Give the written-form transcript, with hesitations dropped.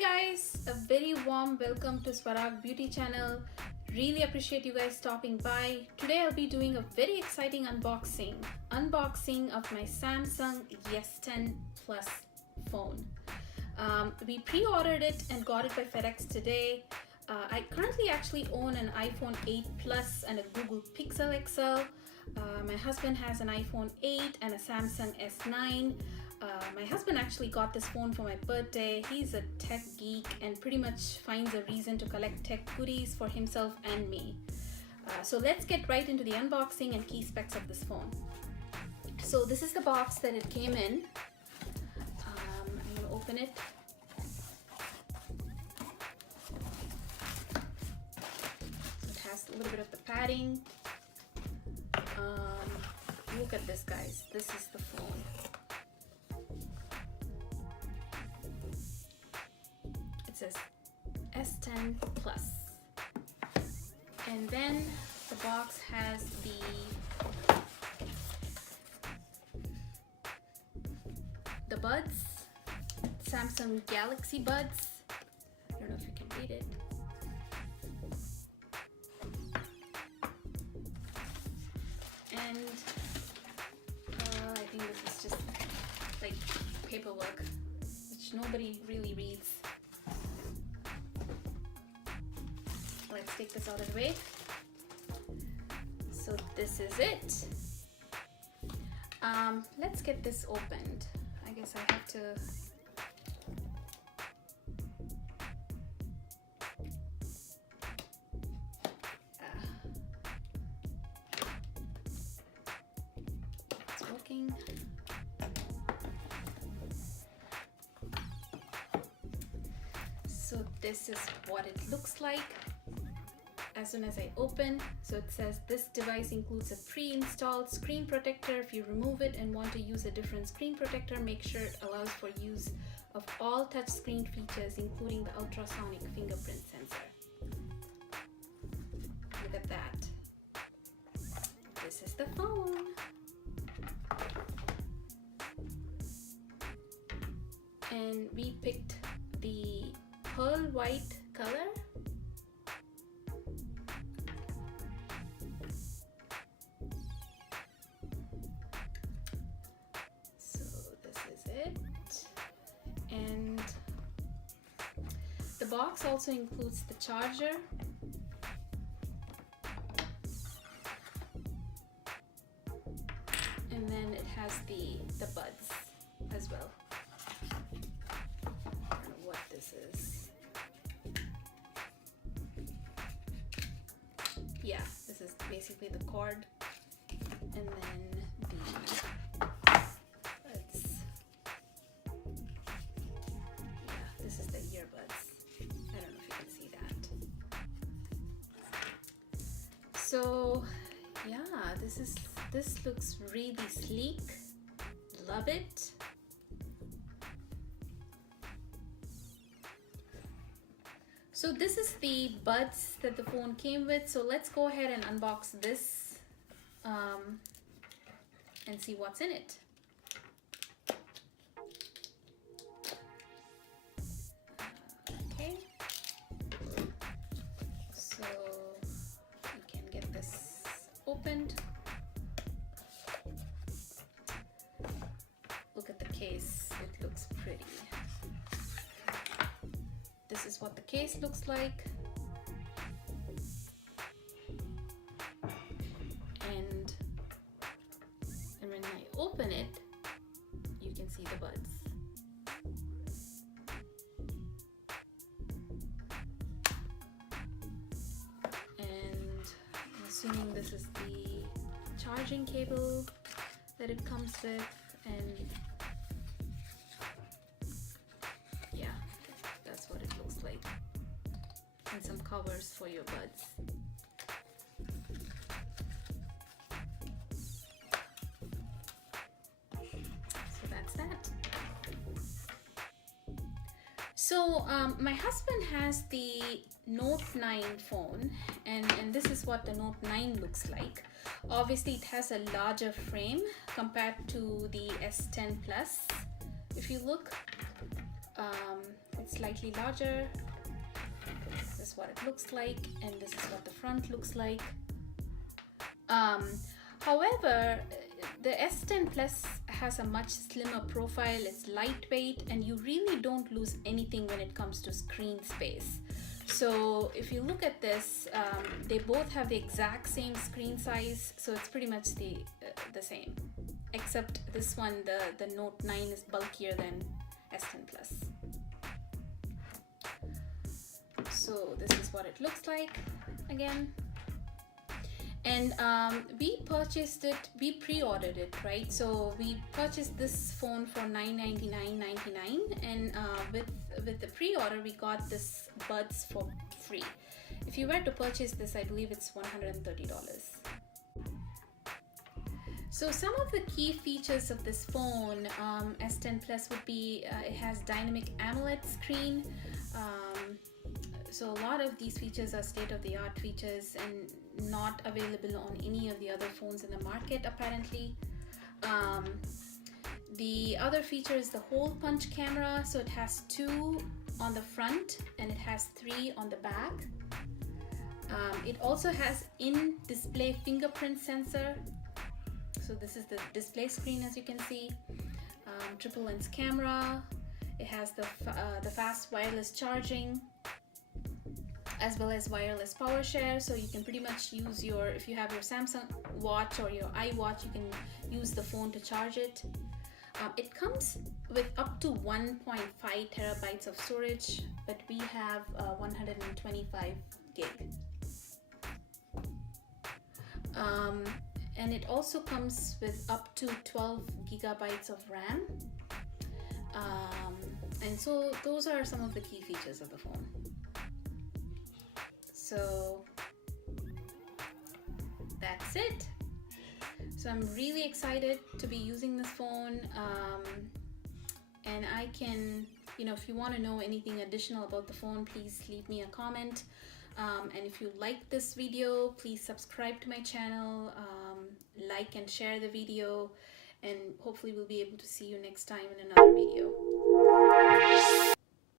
Hi guys, a very warm welcome to Swarag Beauty channel. Really appreciate you guys stopping by. Today I'll be doing a very exciting unboxing of my Samsung S10 Plus phone. We pre-ordered it and got it by FedEx today. I currently actually own an iPhone 8 Plus and a Google Pixel XL. My husband has an iPhone 8 and a Samsung S9. My husband actually got this phone for my birthday. He's a tech geek and pretty much finds a reason to collect tech goodies for himself and me. So let's get right into the unboxing and key specs of this phone. So this is the box that it came in. I'm going to open it. So it has a little bit of the padding. Look at this, guys. This is the phone. It says S10 Plus. And then the box has the buds, Samsung Galaxy Buds. I don't know if you can read it. And I think this is just like paperwork, which nobody really reads. Let's take this out of the way. So this is it. Let's get this opened. I guess I have to it's working. So this is what it looks like as soon as I open. So it says this device includes a pre-installed screen protector. If you remove it and want to use a different screen protector, make sure it allows for use of all touchscreen features, including the ultrasonic fingerprint sensor. Look at that. This is the phone. And we picked the pearl white color. So this is it. And the box also includes the charger. And then it has the buds as well. I don't know what this is. Yeah, this is basically the cord, and then this is the earbuds. I don't know if you can see that. So yeah, this looks really sleek. Love it. So this is the buds that the phone came with. So let's go ahead and unbox this and see what's in it. Okay. So you can get this opened. Look at the case. It looks pretty. This is what the case looks like. And when I open it, you can see the buds. And I'm assuming this is the charging cable that it comes with, and what it looks like, and some covers for your buds. So that's that. So my husband has the Note 9 phone, and this is what the Note 9 looks like. Obviously it has a larger frame compared to the S10 Plus. If you look, it's slightly larger. This is what it looks like, and this is what the front looks like. However, the S10 Plus has a much slimmer profile. It's lightweight, and you really don't lose anything when it comes to screen space. So if you look at this, they both have the exact same screen size, so it's pretty much the same, except this one, the Note 9 is bulkier than S10 Plus. So this is what it looks like again. And we purchased it, we pre-ordered it, right? So we purchased this phone for $999.99, and with the pre-order we got this buds for free. If you were to purchase this, I believe it's $130. So some of the key features of this phone, S10 Plus, would be it has dynamic AMOLED screen. So a lot of these features are state-of-the-art features and not available on any of the other phones in the market apparently. The other feature is the hole punch camera. So it has 2 on the front and it has 3 on the back. It also has in-display fingerprint sensor. So this is the display screen, as you can see. Triple lens camera. It has the fast wireless charging, as well as wireless power share. So you can pretty much use if you have your Samsung watch or your iWatch, you can use the phone to charge it. It comes with up to 1.5 terabytes of storage, but we have 125 gig. And it also comes with up to 12 gigabytes of RAM. And so those are some of the key features of the phone. So that's it. So I'm really excited to be using this phone, and I can, if you want to know anything additional about the phone, please leave me a comment. And if you like this video, please subscribe to my channel, like and share the video, and hopefully we'll be able to see you next time in another video.